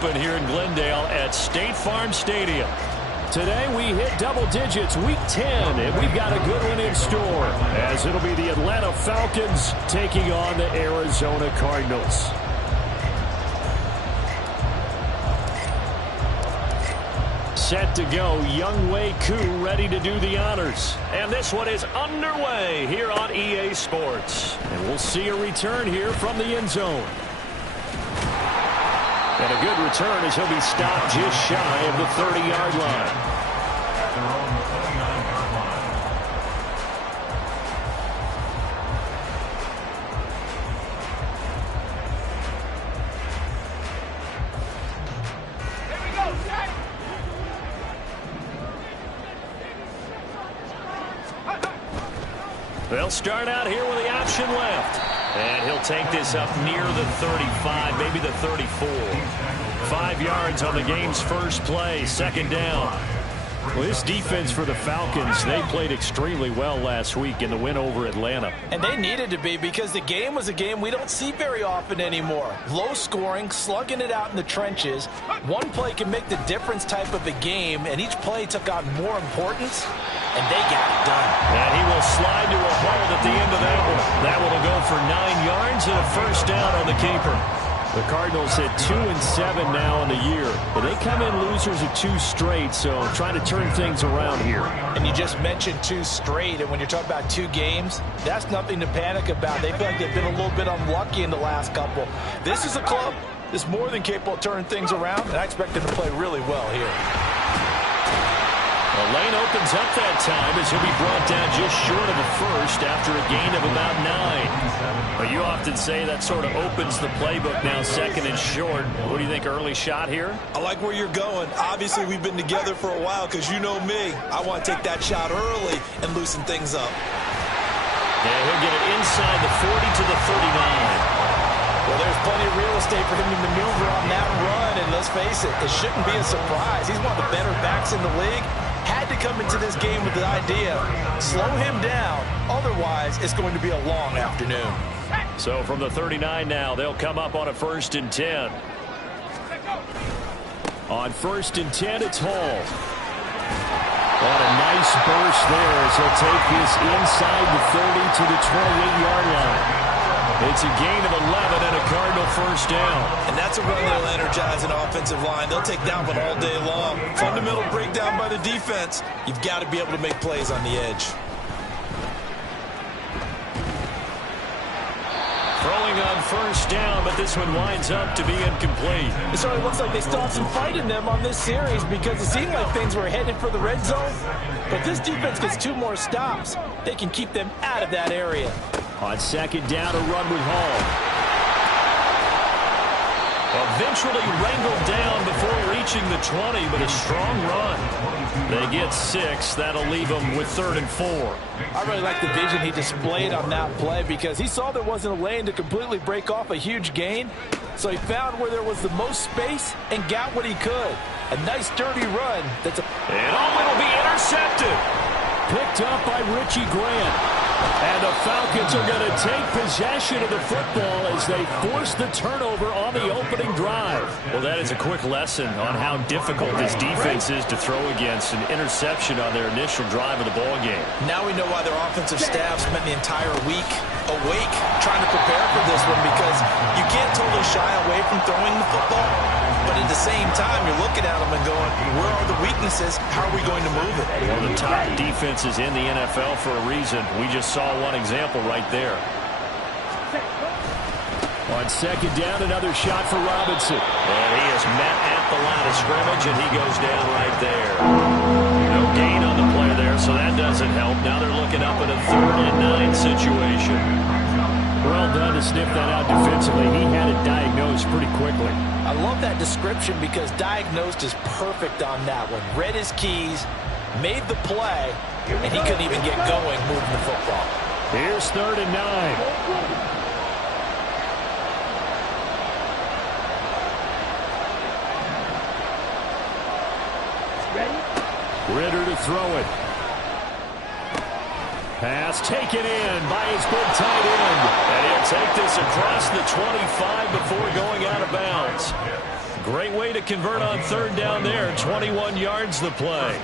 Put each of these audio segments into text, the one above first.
Here in Glendale at State Farm Stadium. Today we hit double digits, week 10, and we've got a good one in store, as it'll be the Atlanta Falcons taking on the Arizona Cardinals. Set to go, Younghoe Koo ready to do the honors. And this one is underway here on EA Sports. And we'll see a return here from the end zone. And a good return as he'll be stopped just shy of the 30-yard line. They'll start out here with the option left. And he'll take this up near the 35, maybe the 34. 5 yards on the game's first play, second down. Well, this defense for the Falcons, they played extremely well last week in the win over Atlanta. And they needed to be, because the game was a game we don't see very often anymore. Low scoring, slugging it out in the trenches. One play can make the difference type of a game, and each play took on more importance, and they got it done. And he will slide to a hold at the end of that one. That one will go for 9 yards and a first down on the keeper. The Cardinals hit 2-7 now in the year. But they come in losers of 2 straight, so trying to turn things around here. And you just mentioned 2 straight, and when you're talking about 2 games, that's nothing to panic about. They feel like they've been a little bit unlucky in the last couple. This is a club that's more than capable of turning things around, and I expect them to play really well here. The lane opens up that time as he'll be brought down just short of a first after a gain of about 9. But you often say that sort of opens the playbook now, second and short. What do you think, early shot here? I like where you're going. Obviously, we've been together for a while because you know me. I want to take that shot early and loosen things up. Yeah, he'll get it inside the 40 to the 39. Well, there's plenty of real estate for him to maneuver on that run, and let's face it, it shouldn't be a surprise. He's one of the better backs in the league. Had to come into this game with the idea, slow him down, otherwise it's going to be a long afternoon. So from the 39 now, they'll come up on a 1st and 10. On 1st and 10, it's Hall. What a nice burst there as he'll take this inside the 30 to the 28-yard line. It's a gain of 11 and a Cardinal first down. And that's a run that'll energize an offensive line. They'll take down one all day long. Fundamental breakdown by the defense. You've got to be able to make plays on the edge. Throwing on first down, but this one winds up to be incomplete. It certainly looks like they still have some fight in them on this series, because it seemed like things were headed for the red zone. But this defense gets 2 more stops. They can keep them out of that area. On second down, a run with Hall. Eventually wrangled down before reaching the 20, but a strong run. They get 6. That'll leave them with 3rd and 4. I really like the vision he displayed on that play, because he saw there wasn't a lane to completely break off a huge gain. So he found where there was the most space and got what he could. A nice dirty run. And it'll be intercepted. Picked up by Richie Grant. And the Falcons are going to take possession of the football as they force the turnover on the opening drive. Well, that is a quick lesson on how difficult this defense is to throw against. An interception on their initial drive of the ball game. Now we know why their offensive staff spent the entire week awake trying to prepare for this one, because you can't totally shy away from throwing the football. But at the same time, you're looking at them and going, where are the weaknesses? How are we going to move it? One of the top defenses in the NFL for a reason. We just saw one example right there. On second down, another shot for Robinson. And he is met at the line of scrimmage, and he goes down right there. No gain on the play there, so that doesn't help. Now they're looking up at a 3rd and 9 situation. Well done to sniff that out defensively. He had it diagnosed pretty quickly. I love that description, because diagnosed is perfect on that one. Read his keys, made the play, and he couldn't even get going moving the football. Here's 3rd and 9. Ritter to throw it. Pass taken in by his big tight end. And he'll take this across the 25 before going out of bounds. Great way to convert on third down there. 21 yards the play.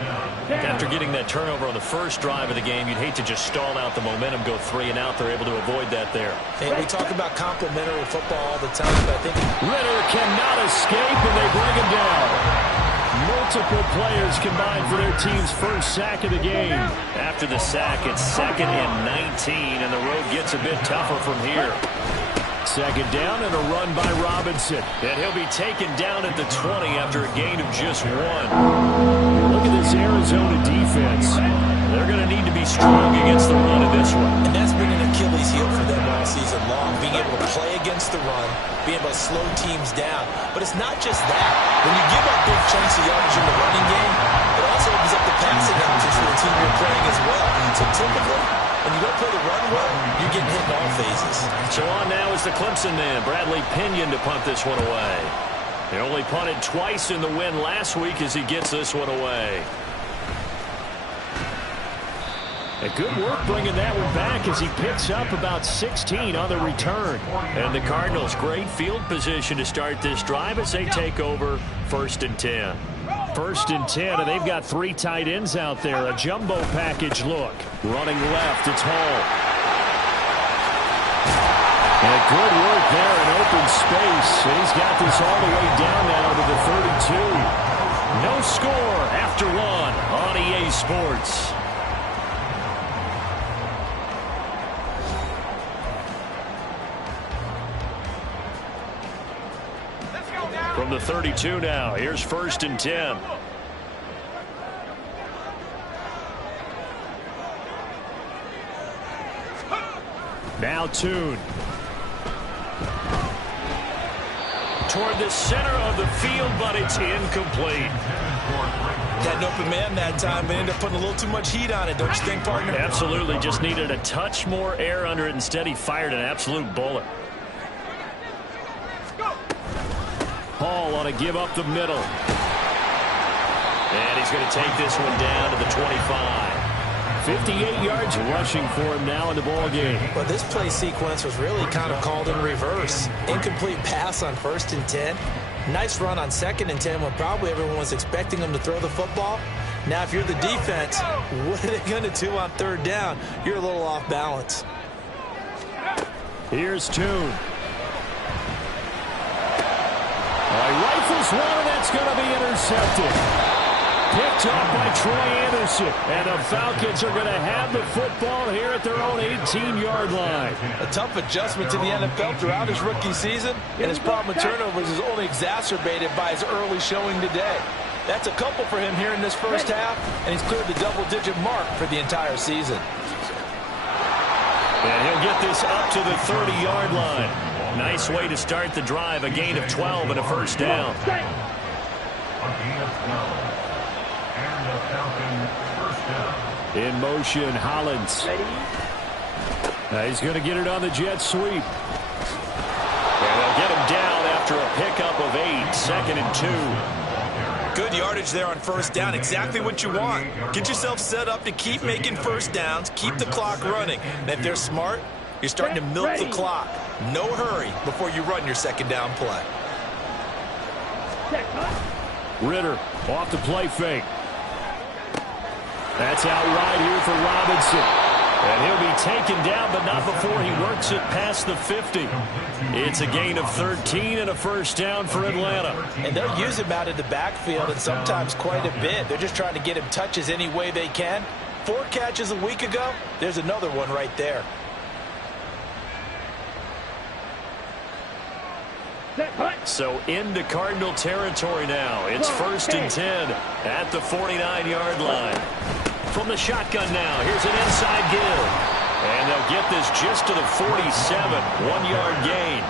After getting that turnover on the first drive of the game, you'd hate to just stall out the momentum, go 3 and out. They're able to avoid that there. And we talk about complementary football all the time, but I think Ritter cannot escape, and they bring him down. Multiple players combined for their team's first sack of the game. After the sack, it's 2nd and 19, and the road gets a bit tougher from here. Second down and a run by Robinson. And he'll be taken down at the 20 after a gain of just 1. Look at this Arizona defense. They're going to need to be strong against the run in this one. And that's been an Achilles heel for them all season long, being able to play against the run, being able to slow teams down. But it's not just that. When you give up big chunks of yardage in the running game, it also opens up the passing options for the team you're playing as well. So typically, when you don't play the run well, you're getting hit in all phases. So on now is the Clemson man, Bradley Pinion, to punt this one away. He only punted twice in the win last week as he gets this one away. A good work bringing that one back as he picks up about 16 on the return. And the Cardinals, great field position to start this drive as they take over 1st and 10. 1st and 10, and they've got 3 tight ends out there. A jumbo package look. Running left, it's Hall. And good work there in open space. And he's got this all the way down now to the 32. No score after 1 on EA Sports. From the 32 now, here's 1st and 10. Now Tune. Toward the center of the field, but it's incomplete. Had an open man that time, but ended up putting a little too much heat on it, don't you think, partner? Absolutely, just needed a touch more air under it. Instead, he fired an absolute bullet. Hall ought to give up the middle. And he's going to take this one down to the 25. 58 yards rushing for him now in the ball game. Well, this play sequence was really kind of called in reverse. Incomplete pass on 1st and 10. Nice run on 2nd and 10 when probably everyone was expecting him to throw the football. Now, if you're the defense, what are they going to do on 3rd down? You're a little off balance. Here's Tune. Rifles one, and that's going to be intercepted. Picked up by Troy Anderson. And the Falcons are going to have the football here at their own 18-yard line. A tough adjustment to the NFL throughout his rookie season, and his problem with turnovers is only exacerbated by his early showing today. That's a couple for him here in this first half, and he's cleared the double-digit mark for the entire season. And he'll get this up to the 30-yard line. Nice way to start the drive, a gain of 12 and a 1st down. In motion, Hollins. He's going to get it on the jet sweep. And they'll get him down after a pickup of 8, 2nd and 2. Good yardage there on 1st down. Exactly what you want. Get yourself set up to keep making 1st downs, keep the clock running. And if they're smart, you're starting to milk the clock. No hurry before you run your 2nd down play. Ritter off the play fake. That's out wide here for Robinson. And he'll be taken down, but not before he works it past the 50. It's a gain of 13 and a 1st down for Atlanta. And they'll use him out of the backfield, and sometimes quite a bit. They're just trying to get him touches any way they can. 4 catches a week ago. There's another one right there. So into Cardinal territory now. It's 1st and 10 at the 49-yard line. From the shotgun now, here's an inside give. And they'll get this just to the 47, 1-yard gain.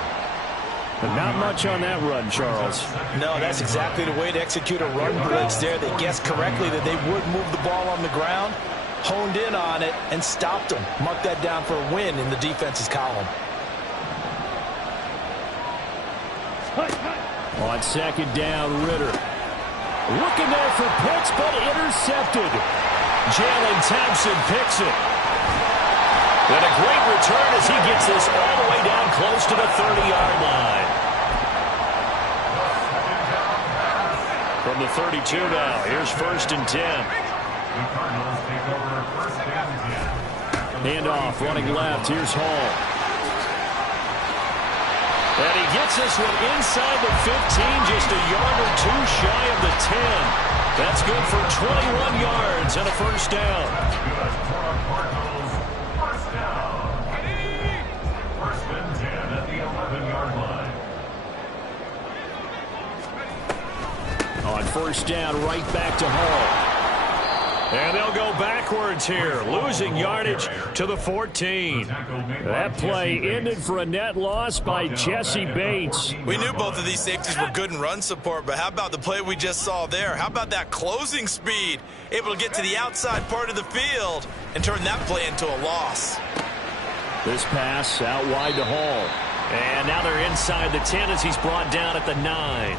But not much on that run, Charles. No, that's exactly the way to execute a run blitz there. They guessed correctly that they would move the ball on the ground, honed in on it, and stopped them. Mark that down for a win in the defense's column. On 2nd down, Ritter. Looking there for Pitts, but intercepted. Jalen Thompson picks it. And a great return as he gets this all the way down close to the 30-yard line. From the 32 now, here's 1st and 10. Handoff, running left. Here's Hall. And he gets this one inside the 15, just a yard or two shy of the 10. That's good for 21 yards and a 1st down. On 1st down, right back to Hall. And they'll go backwards here, losing yardage to the 14. That play ended for a net loss by Jesse Bates. We knew both of these safeties were good in run support, but how about the play we just saw there? How about that closing speed? Able to get to the outside part of the field and turn that play into a loss. This pass out wide to Hall. And now they're inside the 10 as he's brought down at the 9.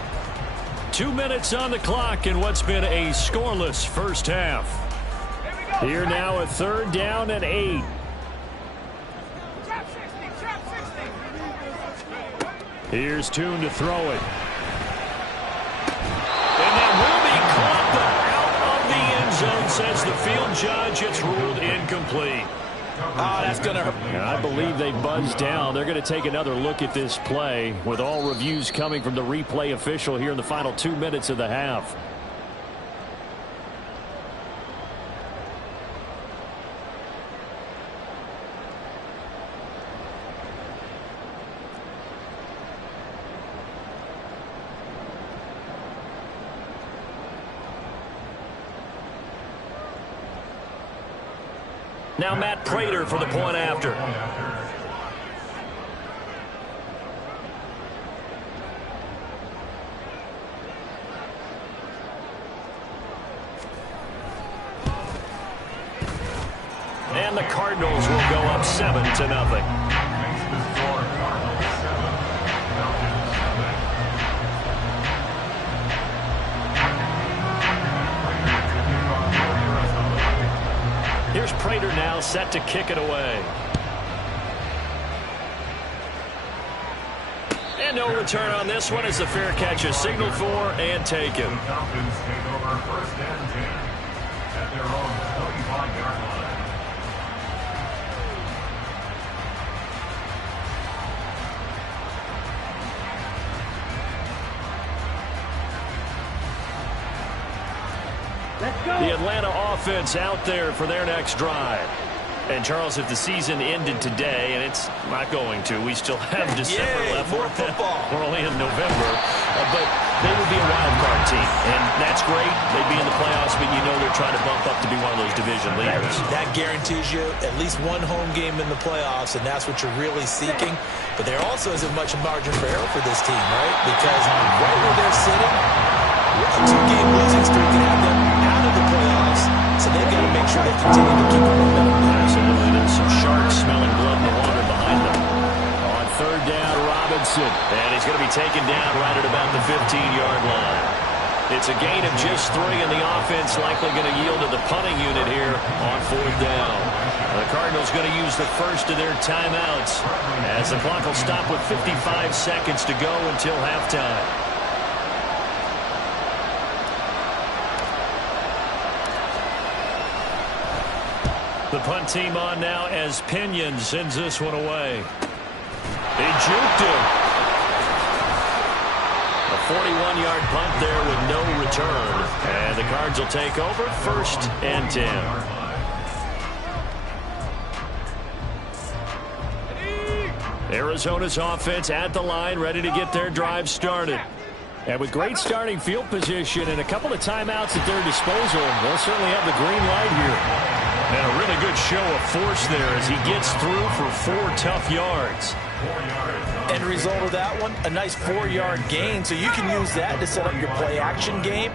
2 minutes on the clock in what's been a scoreless first half. Here now a 3rd down and 8. Here's Tune to throw it. And that will be caught, but out of the end zone, says the field judge. It's ruled incomplete. That's going to hurt. And I believe they buzzed down. They're going to take another look at this play with all reviews coming from the replay official here in the final 2 minutes of the half. Now Matt Prater for the point after. And the Cardinals will go up 7-0. Here's Prater now set to kick it away. And no return on this one as the fair catch is signaled for and taken. The Atlanta offense out there for their next drive. And, Charles, if the season ended today, and it's not going to, we still have December left. More football. We're only in November. But they would be a wild card team. And that's great. They'd be in the playoffs, but you know they're trying to bump up to be one of those division leaders. That guarantees you at least one home game in the playoffs, and that's what you're really seeking. But there also isn't much margin for error for this team, right? Because right where they're sitting, a 2-game losing streak can have them out of the playoffs, so they've got to make sure they continue to keep the momentum. Absolutely. There's some sharks smelling blood in the water behind them. On 3rd down, Robinson. And he's going to be taken down right at about the 15-yard line. It's a gain of just 3, and the offense likely going to yield to the punting unit here on 4th down. The Cardinals going to use the first of their timeouts as the clock will stop with 55 seconds to go until halftime. The punt team on now as Pinion sends this one away. He juked him. A 41-yard punt there with no return. And the Cards will take over 1st and 10. Arizona's offense at the line, ready to get their drive started. And with great starting field position and a couple of timeouts at their disposal, they'll certainly have the green light here. And a really good show of force there as he gets through for 4 tough yards. End result of that one, a nice 4-yard gain. So you can use that to set up your play-action game,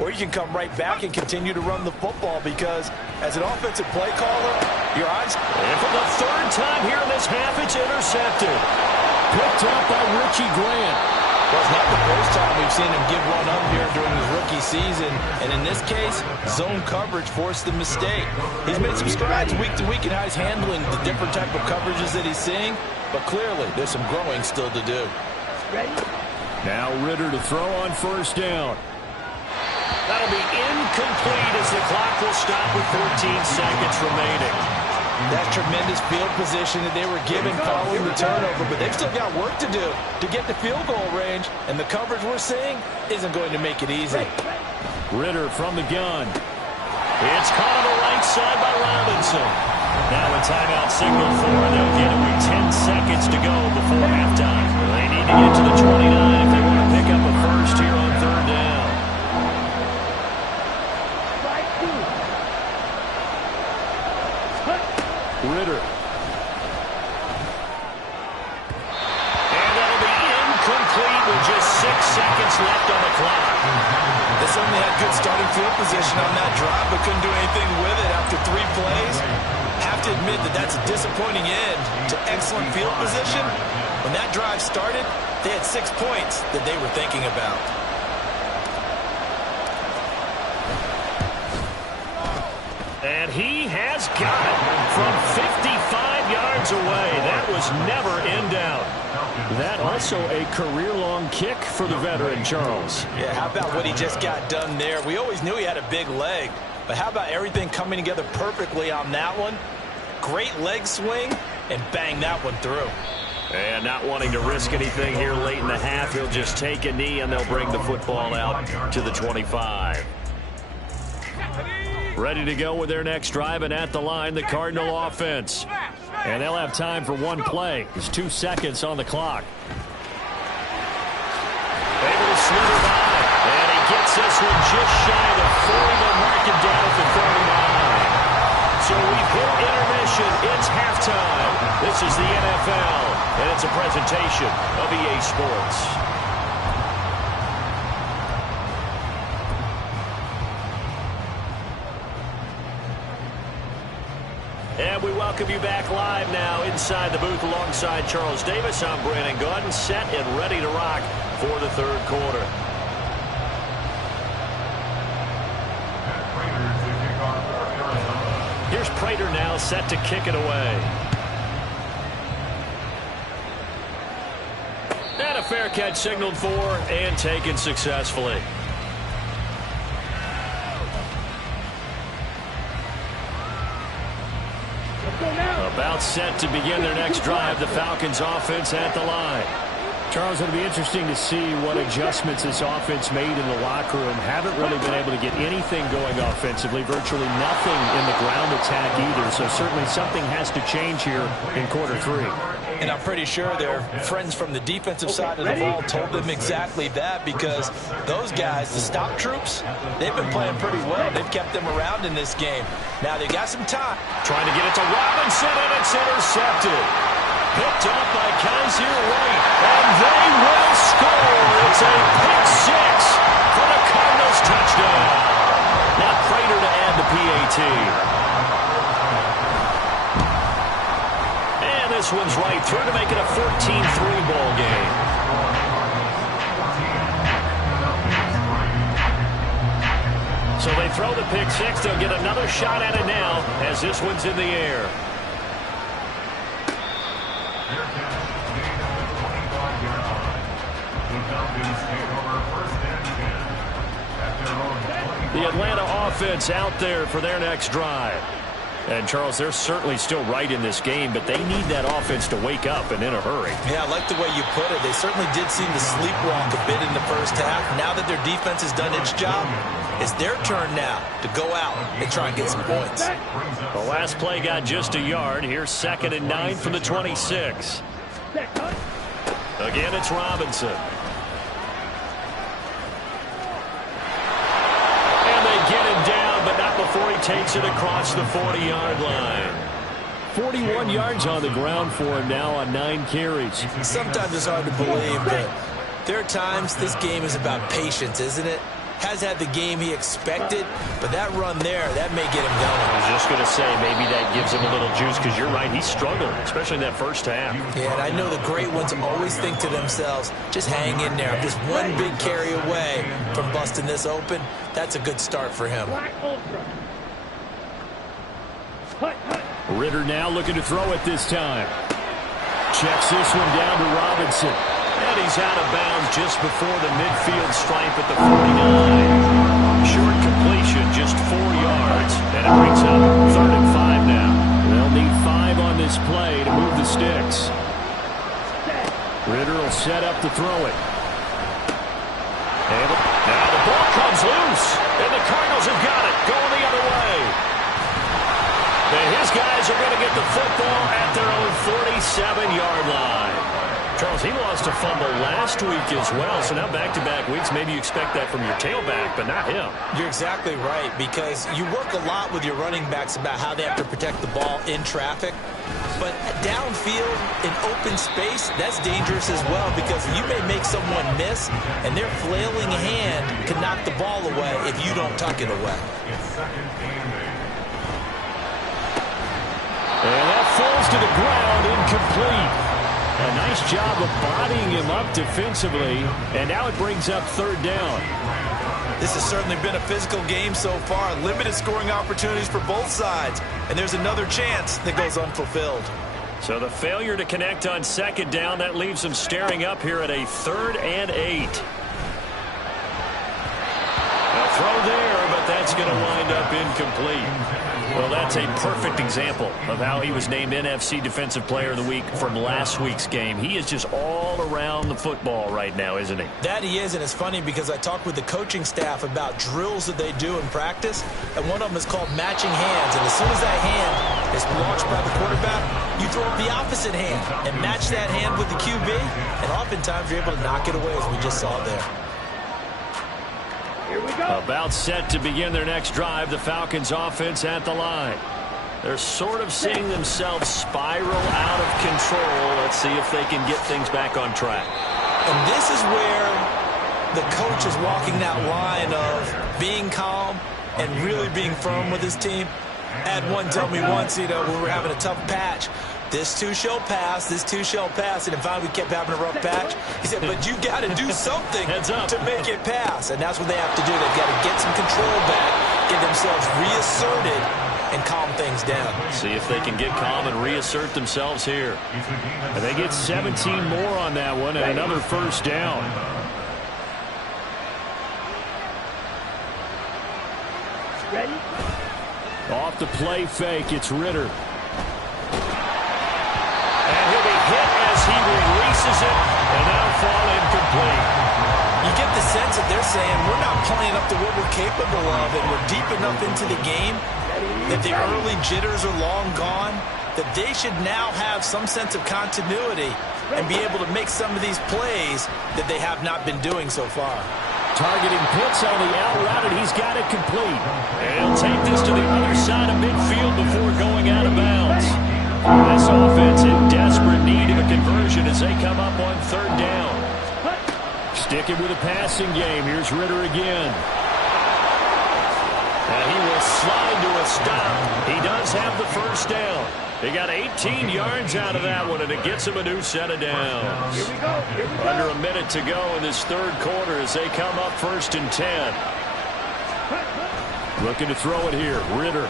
or you can come right back and continue to run the football because as an offensive play caller, your eyes... And for the 3rd time here in this half, it's intercepted. Picked up by Richie Grant. Well, it's not the first time we've seen him give one up here during his rookie season. And in this case, zone coverage forced the mistake. He's made some strides week to week in how he's handling the different type of coverages that he's seeing. But clearly, there's some growing still to do. Ready? Now Ritter to throw on 1st down. That'll be incomplete as the clock will stop with 14 seconds remaining. That's tremendous field position that they were given following the turnover, but they've still got work to do to get to field goal range, and the coverage we're seeing isn't going to make it easy. Ritter from the gun. It's caught on the right side by Robinson. Now a timeout signal for, they'll get it with 10 seconds to go before halftime. They need to get to the 29 if they want to pick up a first here on third down. Ritter. And that'll be incomplete with just 6 seconds left on the clock. They certainly had good starting field position on that drive, but couldn't do anything with it after 3 plays. Have to admit that that's a disappointing end to excellent field position. When that drive started, they had 6 points that they were thinking about. And he has got it from 55 yards away. That was never in doubt. That also a career-long kick for the veteran, Charles. Yeah, how about what he just got done there? We always knew he had a big leg, but how about everything coming together perfectly on that one? Great leg swing, and bang that one through. And not wanting to risk anything here late in the half, he'll just take a knee, and they'll bring the football out to the 25. Ready to go with their next drive, and at the line, the Cardinal offense. And they'll have time for one play. There's 2 seconds on the clock. Able to slither by, and he gets this one just shy of the 40. They'll mark him down at the 39. So we've hit intermission. It's halftime. This is the NFL, and it's a presentation of EA Sports. And we welcome you back live now inside the booth alongside Charles Davis. I'm Brandon Gaudin, set and ready to rock for the third quarter. Here's Prater now set to kick it away. And a fair catch signaled for and taken successfully. About set to begin their next drive, the Falcons offense at the line. Charles, it'll be interesting to see what adjustments this offense made in the locker room. Haven't really been able to get anything going offensively, virtually nothing in the ground attack either. So certainly something has to change here in quarter 3. And I'm pretty sure their friends from the defensive side of the ball told them exactly that, because those guys, the stop troops, they've been playing pretty well. They've kept them around in this game. Now they got some time. Trying to get it to Robinson, and it's intercepted. Picked up by Kaiser White, and they will score. It's a pick 6 for the Cardinals touchdown. Now Prater to add the PAT. And this one's right through to make it a 14-3 ball game. So they throw the pick 6. They'll get another shot at it now as this one's in the air. The Atlanta offense out there for their next drive. And, Charles, they're certainly still right in this game, but they need that offense to wake up and in a hurry. Yeah, I like the way you put it. They certainly did seem to sleepwalk a bit in the first half. Now that their defense has done its job, it's their turn now to go out and try and get some points. The last play got just a yard. Here's 2nd and 9 from the 26. Again, it's Robinson. Get him down, but not before he takes it across the 40-yard line. 41 yards on the ground for him now on 9 carries. Sometimes it's hard to believe, but there are times this game is about patience, isn't it? Has had the game he expected, but that run there, that may get him going. I was just going to say, maybe that gives him a little juice, because you're right, he's struggling, especially in that first half. Yeah, and I know the great ones always think to themselves, just hang in there. I'm just one big carry away from busting this open. That's a good start for him. Ritter now looking to throw it this time. Checks this one down to Robinson. And he's out of bounds just before the midfield stripe at the 49. set up to throw it. And now the ball comes loose, and the Cardinals have got it, going the other way. And his guys are going to get the football at their own 47-yard line. Charles, he lost a fumble last week as well, so now back-to-back weeks, maybe you expect that from your tailback, but not him. You're exactly right, because you work a lot with your running backs about how they have to protect the ball in traffic. But downfield, in open space, that's dangerous as well, because you may make someone miss, and their flailing hand can knock the ball away if you don't tuck it away. And that falls to the ground, incomplete. A nice job of bodying him up defensively, and now it brings up third down. This has certainly been a physical game so far. Limited scoring opportunities for both sides, and there's another chance that goes unfulfilled. So the failure to connect on second down, that leaves them staring up here at a 3rd and 8. A throw there, but that's going to wind up incomplete. Well, that's a perfect example of how he was named NFC Defensive Player of the Week from last week's game. He is just all around the football right now, isn't he? That he is, and it's funny because I talked with the coaching staff about drills that they do in practice, and one of them is called matching hands. And as soon as that hand is launched by the quarterback, you throw up the opposite hand and match that hand with the QB, and oftentimes you're able to knock it away, as we just saw there. Here we go. About set to begin their next drive, the Falcons offense at the line. They're sort of seeing themselves spiral out of control. Let's see if they can get things back on track. And this is where the coach is walking that line of being calm and really being firm with his team. I had one tell me once, when we were having a tough patch, this too shall pass, this too shall pass. And finally we kept having a rough patch. He said, but you got to do something to make it pass. And that's what they have to do. They've got to get some control back, get themselves reasserted, and calm things down. See if they can get calm and reassert themselves here. And they get 17 more on that one and another first down. Ready? Off the play fake, it's Ritter. And he'll be hit as he releases it, and that'll fall incomplete. You get the sense that they're saying we're not playing up to what we're capable of, and we're deep enough into the game that the early jitters are long gone, that they should now have some sense of continuity and be able to make some of these plays that they have not been doing so far. Targeting Pitts on the out route, and he's got it complete. And he'll take this to the other side of midfield before going out of bounds. This offense in desperate need of a conversion as they come up on third down. Sticking with a passing game. Here's Ritter again. And he will slide to a stop. He does have the first down. They got 18 yards out of that one, and it gets him a new set of downs. Here we go. Under a minute to go in this third quarter as they come up 1st and 10. Looking to throw it here. Ritter.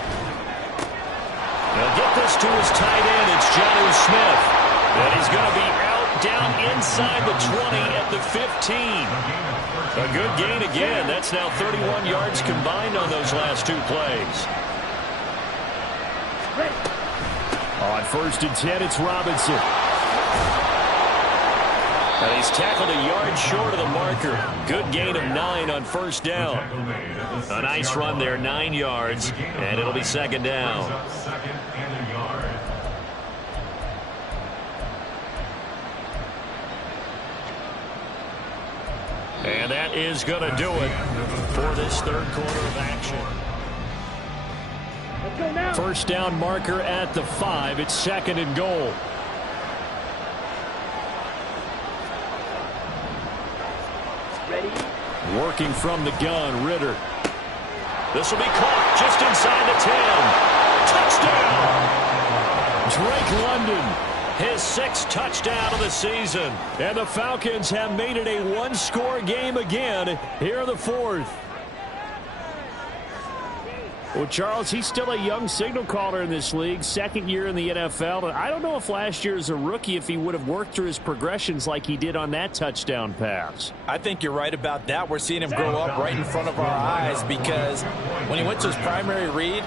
They'll get this to his tight end. It's Jonnu Smith. And he's going to be out down inside the 20 at the 15. A good gain again. That's now 31 yards combined on those last two plays. On 1st and 10, it's Robinson. And he's tackled a yard short of the marker. Good gain of 9 on first down. A nice run there, 9 yards, and it'll be 2nd down. And that is going to do it for this third quarter of action. Let's go now. First down marker at the 5. It's 2nd and goal. Ready? Working from the gun, Ritter. This will be caught just inside the 10. Touchdown! Drake London, his 6th touchdown of the season. And the Falcons have made it a one-score game again here in the 4th. Well, Charles, he's still a young signal caller in this league, 2nd year in the NFL. I don't know if last year as a rookie, if he would have worked through his progressions like he did on that touchdown pass. I think you're right about that. We're seeing him grow up right in front of our eyes because when he went to his primary read,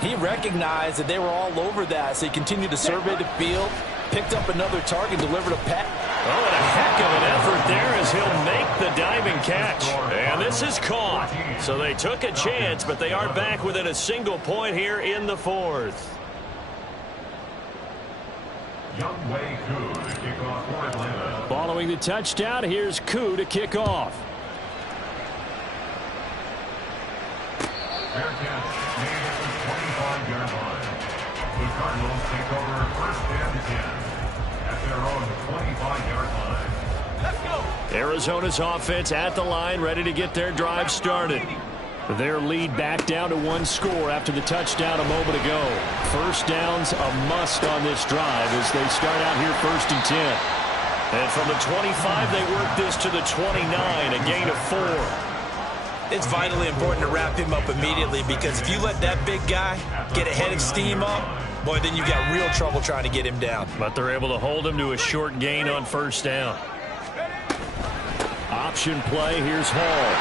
he recognized that they were all over that, so he continued to survey the field, Picked up another target, delivered a pass. Oh, and a heck of an effort there as he'll make the diving catch. And this is caught. So they took a chance, but they are back within a single point here in the fourth. Following the touchdown, here's Koo to kick off. Fair catch made at the 25-yard line. The Cardinals take over first and 10 at their own 25-yard line. Let's go. Arizona's offense at the line, ready to get their drive started. Their lead back down to one score after the touchdown a moment ago. First down's a must on this drive as they start out here first and 10. And from the 25, they work this to the 29, a gain of 4. It's vitally important to wrap him up immediately, because if you let that big guy get a head of steam up, boy, then you've got real trouble trying to get him down. But they're able to hold him to a short gain on first down. Option play, here's Hall.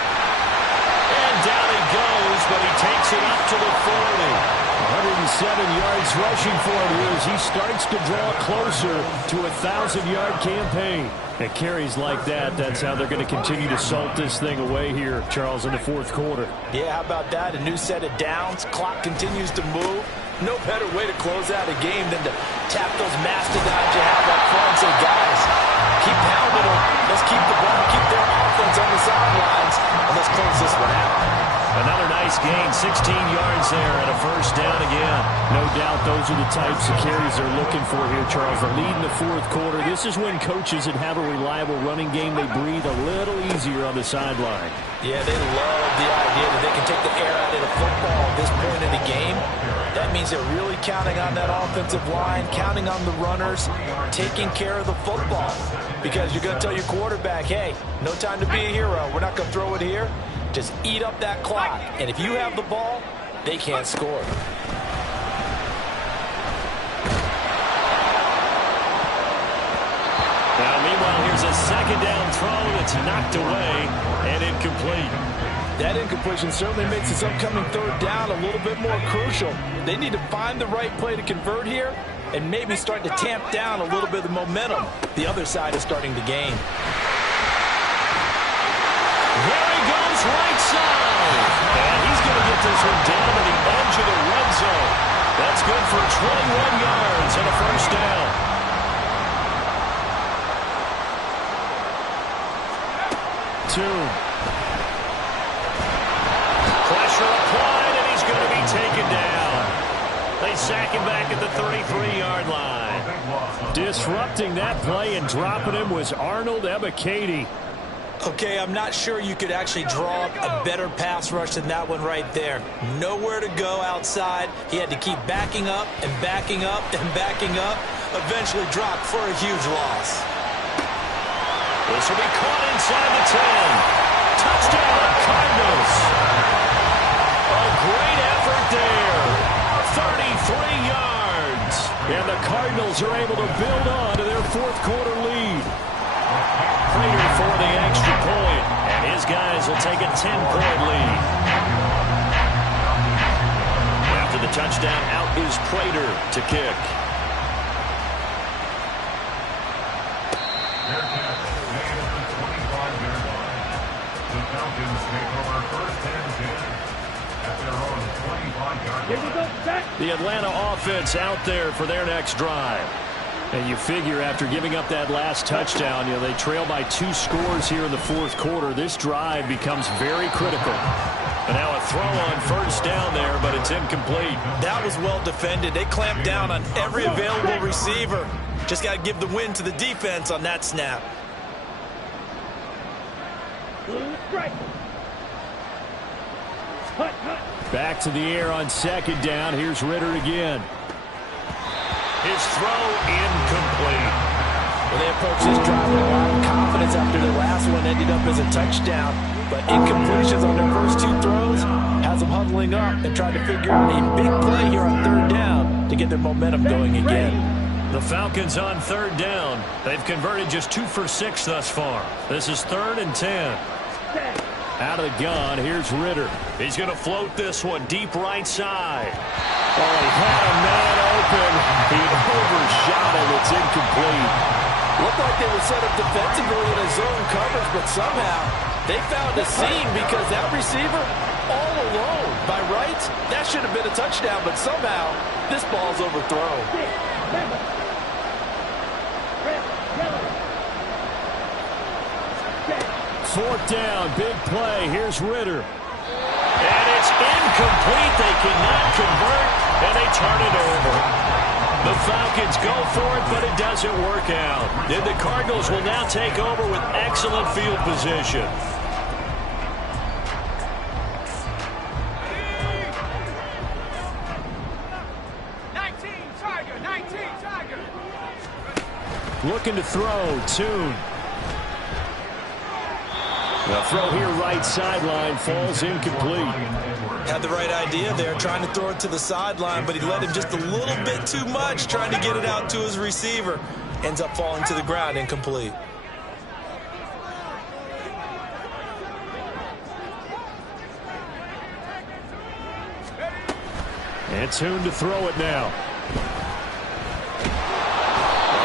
And down he goes, but he takes it up to the 40. 107 yards rushing for him here as he starts to draw closer to a 1,000-yard campaign. At carries like that, that's how they're going to continue to salt this thing away here, Charles, in the fourth quarter. Yeah, how about that? A new set of downs. Clock continues to move. No better way to close out a game than to tap those mastodons you have up front and say, guys, keep pounding them. Let's keep the ball, keep their offense on the sidelines, and let's close this one out. Another nice gain, 16 yards there, and a first down again. No doubt those are the types of carries they're looking for here, Charles. The lead in the fourth quarter. This is when coaches that have a reliable running game, they breathe a little easier on the sideline. Yeah, they love the idea that they can take the air out of the football at this point in the game. That means they're really counting on that offensive line, counting on the runners, taking care of the football. Because you're going to tell your quarterback, hey, no time to be a hero. We're not going to throw it here. Just eat up that clock. And if you have the ball, they can't score. Now, meanwhile, here's a second down throw that's knocked away and incomplete. That incompletion certainly makes this upcoming third down a little bit more crucial. They need to find the right play to convert here and maybe start to tamp down a little bit of the momentum the other side is starting to gain. There he goes, right side. And he's going to get this one down to the edge of the red zone. That's good for 21 yards and a first down. Pressure applied, and he's going to be taken down. They sack him back at the 33-yard line. Disrupting that play and dropping him was Arnold Ebiketie. Okay, I'm not sure you could actually draw up a better pass rush than that one right there. Nowhere to go outside. He had to keep backing up and backing up and backing up. Eventually dropped for a huge loss. This will be caught inside the 10. Touchdown, Cardinals. A great effort there. 33 yards. And the Cardinals are able to build on to their fourth quarter lead. Prater for the extra point, and his guys will take a 10-point lead. After the touchdown, out is Prater to kick. Fair catch made at the 25-yard line. The Falcons take over first and 10 at their own 25-yard line. The Atlanta offense out there for their next drive. And you figure after giving up that last touchdown, they trail by 2 scores here in the fourth quarter. This drive becomes very critical. And now a throw on first down there, but it's incomplete. That was well defended. They clamped down on every available receiver. Just got to give the win to the defense on that snap. Back to the air on second down. Here's Ritter again. His throw incomplete. Well, they approached this drive with a lot of confidence after the last one ended up as a touchdown. But incompletions on their first 2 throws has them huddling up and trying to figure out a big play here on third down to get their momentum going again. The Falcons on third down. They've converted just 2 for 6 thus far. This is 3rd and 10. Out of the gun, here's Ritter. He's going to float this one deep right side. Oh, he had a man open. He overshot it. It's incomplete. Looked like they were set up defensively in a zone coverage, but somehow they found a seam because that receiver all alone. By rights, that should have been a touchdown, but somehow this ball's overthrown. Fourth down, big play. Here's Ritter. And it's incomplete. They cannot convert, and they turn it over. The Falcons go for it, but it doesn't work out. And the Cardinals will now take over with excellent field position. Looking to throw, Tune. The throw here, right sideline, falls incomplete. Had the right idea there, trying to throw it to the sideline, but he let him just a little bit too much, trying to get it out to his receiver. Ends up falling to the ground, incomplete. And Tune to throw it now.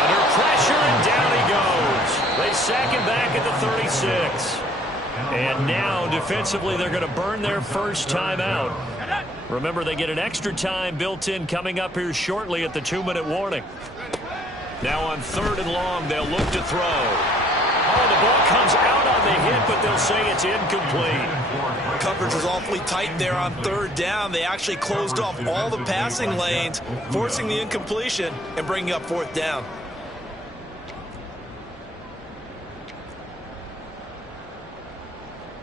Under pressure, and down he goes. They sack him back at the 36. And now, defensively, they're going to burn their first timeout. Remember, they get an extra time built in coming up here shortly at the 2-minute warning. Now on 3rd and long, they'll look to throw. Oh, the ball comes out on the hit, but they'll say it's incomplete. Coverage was awfully tight there on 3rd down. They actually closed off all the passing lanes, forcing the incompletion and bringing up 4th down.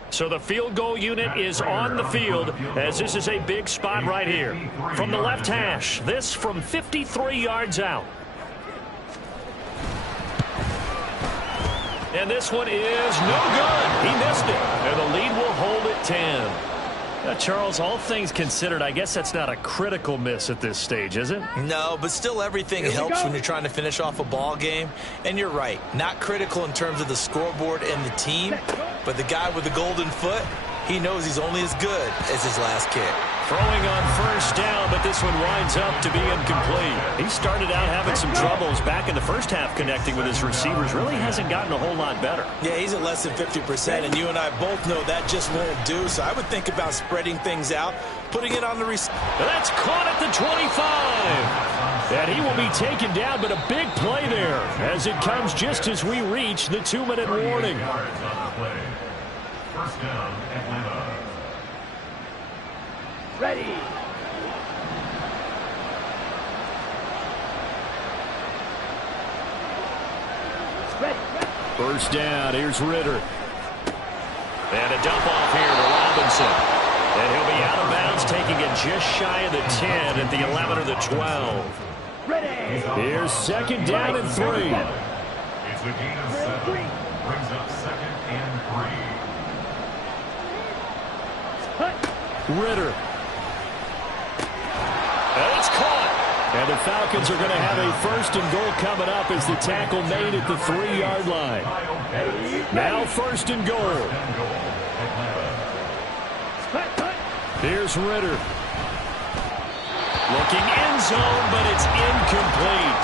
So the field goal unit is on the field as this is a big spot right here. From the left hash, this from 53 yards out. And this one is no good. He missed it. And the lead will hold at 10. Now, Charles, all things considered, I guess that's not a critical miss at this stage, is it? No, but still everything helps when you're trying to finish off a ball game. And you're right, not critical in terms of the scoreboard and the team, but the guy with the golden foot, he knows he's only as good as his last kick. Throwing on 1st down, but this one winds up to be incomplete. He started out having some troubles back in the first half connecting with his receivers. Really hasn't gotten a whole lot better. Yeah, he's at less than 50%, and you and I both know that just won't do. So I would think about spreading things out, putting it on the receiver. That's caught at the 25. And he will be taken down, but a big play there as it comes just as we reach the 2-minute warning. 1st down, Atlanta. Ready. Ready. 1st down, here's Ritter. And a dump off here to Robinson. And he'll be out of bounds, taking it just shy of the 10 at the 11 or the 12. Ready. Here's 2nd down and 3. It's a gain of 7. Brings up 2nd and 3. Ritter. And it's caught. And the Falcons are going to have a 1st and goal coming up as the tackle made at the 3-yard line. Now 1st and goal. Here's Ritter. Looking end zone, but it's incomplete.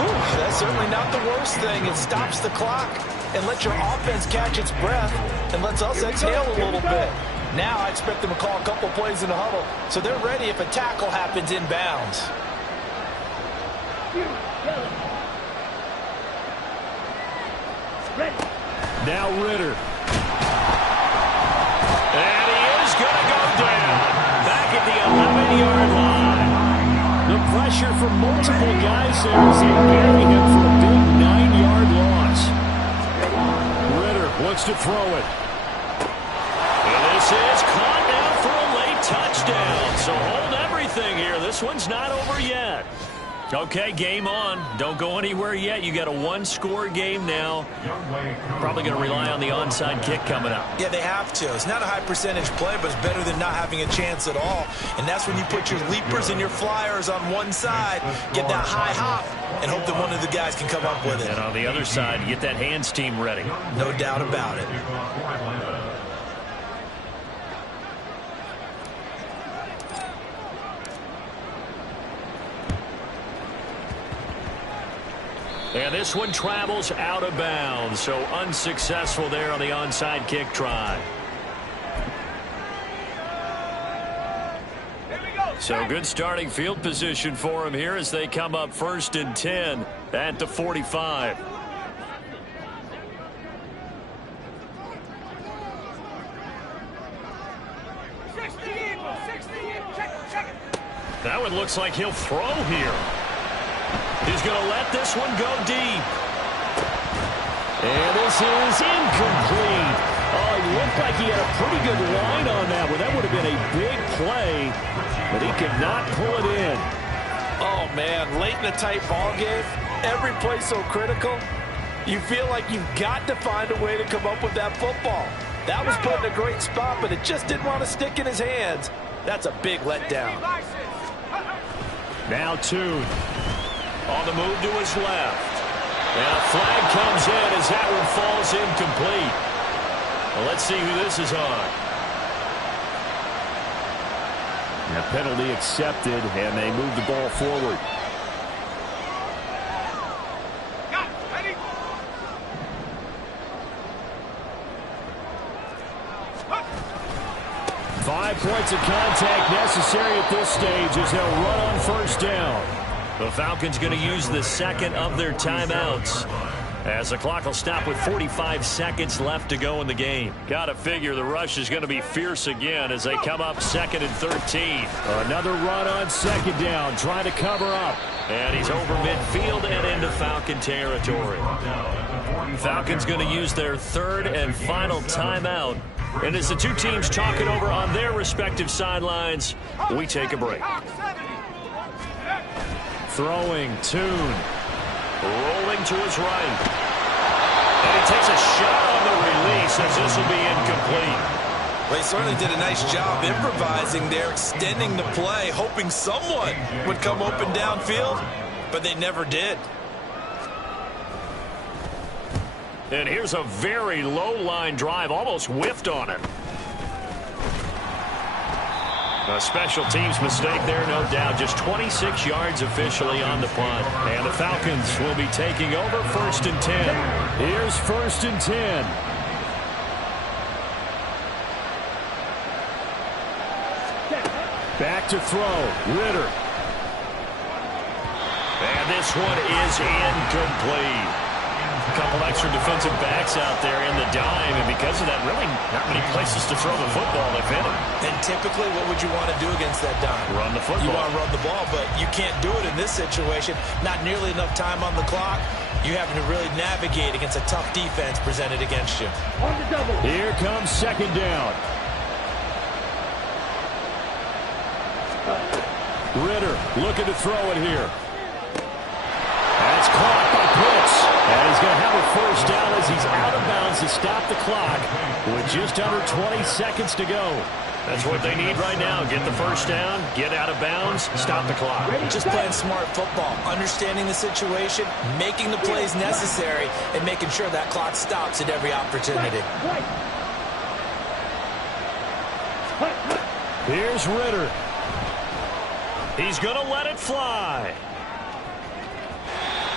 Ooh, that's certainly not the worst thing. It stops the clock and lets your offense catch its breath and lets us exhale a little bit. Now I expect them to call a couple plays in the huddle, so they're ready if a tackle happens inbounds. Ready. Now Ritter. And he is going to go down. Back at the 11-yard line. The pressure from multiple guys there as they carry him for a big 9-yard loss. Ritter looks to throw it. This is caught now for a late touchdown. So hold everything here. This one's not over yet. Okay, game on. Don't go anywhere yet. You got a 1-score game now. Probably going to rely on the onside kick coming up. Yeah, they have to. It's not a high percentage play, but it's better than not having a chance at all. And that's when you put your leapers and your flyers on one side, get that high hop, and hope that one of the guys can come up with it. And on the other side, you get that hands team ready. No doubt about it. And this one travels out of bounds, so unsuccessful there on the onside kick try. So good starting field position for him here as they come up 1st and 10 at the 45. That one looks like he'll throw here. He's going to let this one go deep. And this is incomplete. Oh, it looked like he had a pretty good line on that one. That would have been a big play, but he could not pull it in. Oh, man, late in a tight ball game, every play so critical. You feel like you've got to find a way to come up with that football. That was put in a great spot, but it just didn't want to stick in his hands. That's a big letdown. Now Tune on the move to his left. And a flag comes in as that one falls incomplete. Well, let's see who this is on. A penalty accepted, and they move the ball forward. Ready? 5 points of contact necessary at this stage as they'll run on 1st down. The Falcons going to use the second of their timeouts as the clock will stop with 45 seconds left to go in the game. Got to figure the rush is going to be fierce again as they come up 2nd and 13. Another run on 2nd down, trying to cover up. And he's over midfield and into Falcon territory. Falcons going to use their 3rd and final timeout. And as the two teams talk it over on their respective sidelines, we take a break. Throwing, Tune. Rolling to his right. And he takes a shot on the release as this will be incomplete. Well, he certainly did a nice job improvising there, extending the play, hoping someone would come open downfield, but they never did. And here's a very low line drive, almost whiffed on it. A special teams mistake there, no doubt. Just 26 yards officially on the punt. And the Falcons will be taking over 1st and 10. Here's 1st and 10. Back to throw. Ritter. And this one is incomplete. A couple extra defensive backs out there in the dime, and because of that, really not many places to throw the football if any. And typically, what would you want to do against that dime? Run the football. You want to run the ball, but you can't do it in this situation. Not nearly enough time on the clock. You're having to really navigate against a tough defense presented against you. On the double. Here comes 2nd down. Ritter looking to throw it here. That's caught by Pitts. And he's going to have a 1st down as he's out of bounds to stop the clock with just under 20 seconds to go. That's what they need right now. Get the 1st down, get out of bounds, stop the clock. Just playing smart football, understanding the situation, making the plays necessary, and making sure that clock stops at every opportunity. Here's Ritter. He's going to let it fly.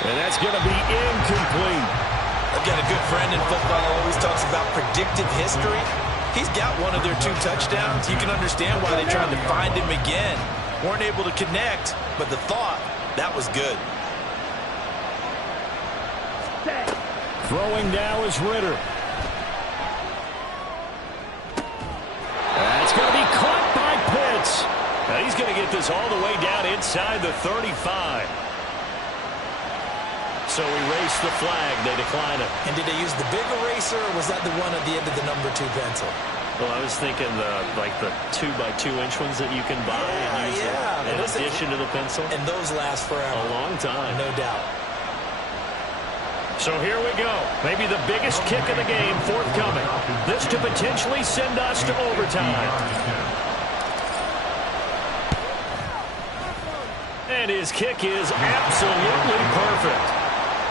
And that's going to be incomplete. I've got a good friend in football who always talks about predictive history. He's got one of their 2 touchdowns. You can understand why they tried to find him again. Weren't able to connect, but the thought, that was good. Throwing now is Ritter. That's going to be caught by Pitts. Now he's going to get this all the way down inside the 35. So erase the flag. They decline it. And did they use the big eraser, or was that the one at the end of the number 2 pencil? Well, I was thinking the 2x2-inch ones that you can buy and use in addition to the pencil. And those last forever. A long time. No doubt. So here we go. Maybe the biggest kick of the game forthcoming. This to potentially send us to overtime. And his kick is absolutely perfect.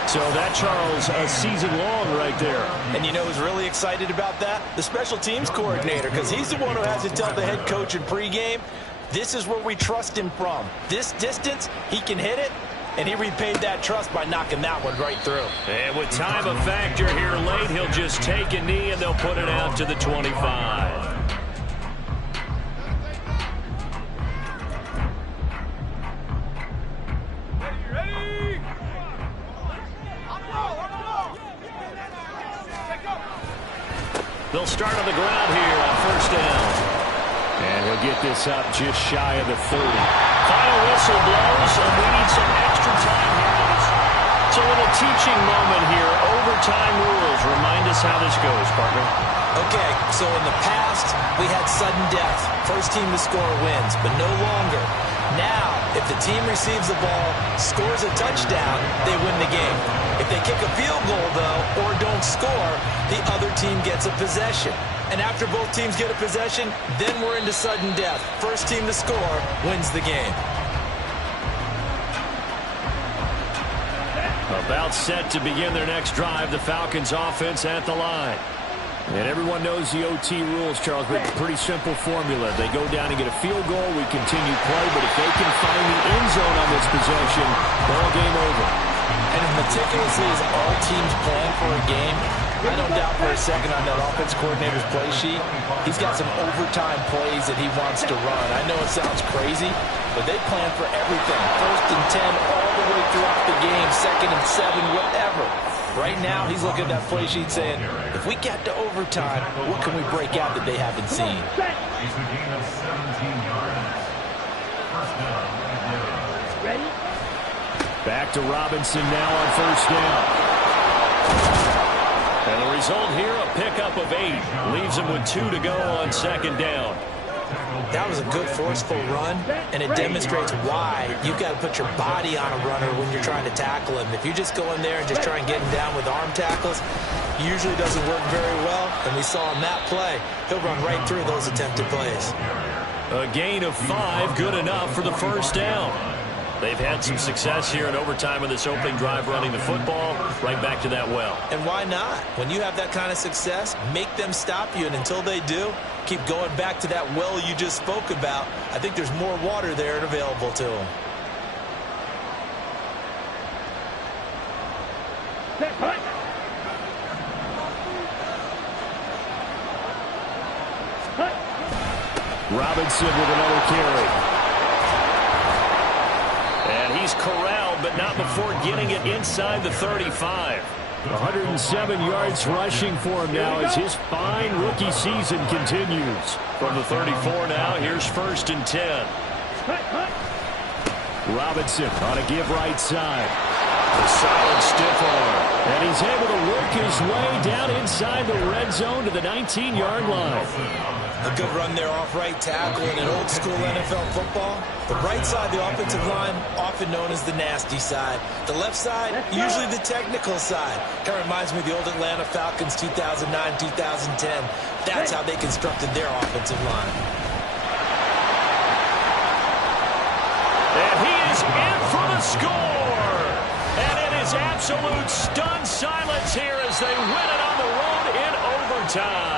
So that, Charles, a season long right there. And you know who's really excited about that? The special teams coordinator, because he's the one who has to tell the head coach in pregame, this is where we trust him from. This distance, he can hit it. and he repaid that trust by knocking that one right through. And with time a factor here late, he'll just take a knee, and they'll put it out to the 25. They'll start on the ground here on first down. And he'll get this up just shy of the 30. Final whistle blows, and we need some extra time here. It's a little teaching moment here. Overtime rules. Remind us how this goes, partner. Okay, so in the past, we had sudden death. First team to score wins, but no longer. Now, if the team receives the ball, scores a touchdown, they win the game. If they kick a field goal, though, or don't score, the other team gets a possession. And after both teams get a possession, then we're into sudden death. First team to score wins the game. About set to begin their next drive, the Falcons offense at the line. And everyone knows the OT rules, Charles, but pretty simple formula. They go down and get a field goal, we continue play, but if they can find the end zone on this possession, ball game over. And as meticulously as all teams plan for a game, I don't doubt for a second on that offense coordinator's play sheet, he's got some overtime plays that he wants to run. I know it sounds crazy, but they plan for everything. 1st and 10 all the way throughout the game, 2nd and 7, whatever. Right now, he's looking at that play sheet saying, if we get to overtime, what can we break out that they haven't seen? It's a gain of 17 yards. First down. Ready? Back to Robinson now on first down. And the result here, a pickup of 8. Leaves him with 2 to go on second down. That was a good forceful run, and it demonstrates why you've got to put your body on a runner when you're trying to tackle him. If you just go in there and just try and get him down with arm tackles, usually doesn't work very well, and we saw on that play, he'll run right through those attempted plays. A gain of 5, good enough for the first down. They've had some success here in overtime of this opening drive running the football. Right back to that well. And why not? When you have that kind of success, make them stop you, and until they do, keep going back to that well you just spoke about. I think there's more water there and available to them. Robinson with another carry. And he's corralled, but not before getting it inside the 35. 107 yards rushing for him now as his fine rookie season continues. From the 34 now, here's 1st and 10. Robinson on a give right side. A solid stiff arm. And he's able to work his way down inside the red zone to the 19-yard line. A good run there off right tackle in an old-school NFL football. The right side, the offensive line, often known as the nasty side. The left side, usually the technical side. Kind of reminds me of the old Atlanta Falcons 2009, 2010. That's how they constructed their offensive line. And he is in for the score. And it is absolute stunned silence here as they win it on the road in overtime.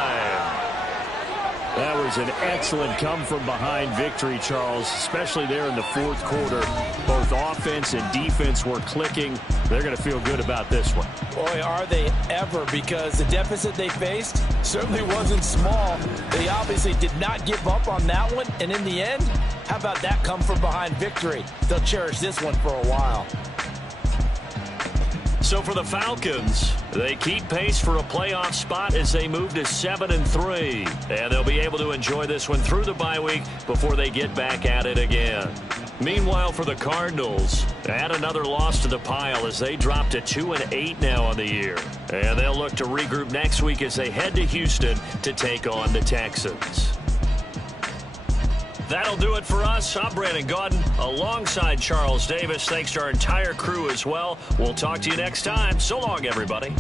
That was an excellent come-from-behind victory, Charles, especially there in the 4th quarter. Both offense and defense were clicking. They're going to feel good about this one. Boy, are they ever, because the deficit they faced certainly wasn't small. They obviously did not give up on that one, and in the end, how about that come-from-behind victory? They'll cherish this one for a while. So for the Falcons, they keep pace for a playoff spot as they move to 7-3. And they'll be able to enjoy this one through the bye week before they get back at it again. Meanwhile, for the Cardinals, add another loss to the pile as they drop to 2-8 now on the year. And they'll look to regroup next week as they head to Houston to take on the Texans. That'll do it for us. I'm Brandon Gaudin alongside Charles Davis. Thanks to our entire crew as well. We'll talk to you next time. So long, everybody.